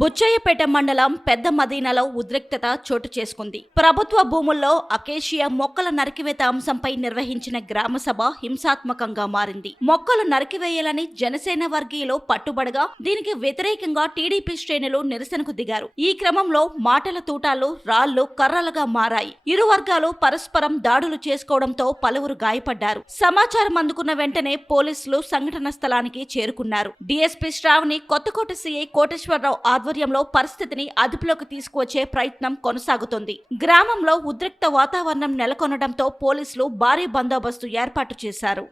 బుచ్చయ్యపేట మండలం పెద్ద మదీనాలో ఉద్రిక్తత చోటు చేసుకుంది. ప్రభుత్వ భూముల్లో అకేషియా మొక్కల నరికివేత అంశంపై నిర్వహించిన గ్రామ సభ హింసాత్మకంగా మారింది. మొక్కలు నరికివేయాలని జనసేన వర్గీయులు పట్టుబడగా దీనికి వ్యతిరేకంగా టీడీపీ శ్రేణులు నిరసనకు దిగారు. ఈ క్రమంలో మాటల తూటాలు రాళ్లు కర్రలుగా మారాయి. ఇరు వర్గాలు పరస్పరం దాడులు చేసుకోవడంతో పలువురు గాయపడ్డారు. సమాచారం అందుకున్న వెంటనే పోలీసులు సంఘటన స్థలానికి చేరుకున్నారు. డీఎస్పీ శ్రావణి, కొత్తకోట సీఐ కోటేశ్వరరావు ఆధ్వర్యంలో పరిస్థితిని అదుపులోకి తీసుకువచ్చే ప్రయత్నం కొనసాగుతోంది. గ్రామంలో ఉద్రిక్త వాతావరణం నెలకొనడంతో పోలీసులు భారీ బందోబస్తు ఏర్పాటు చేశారు.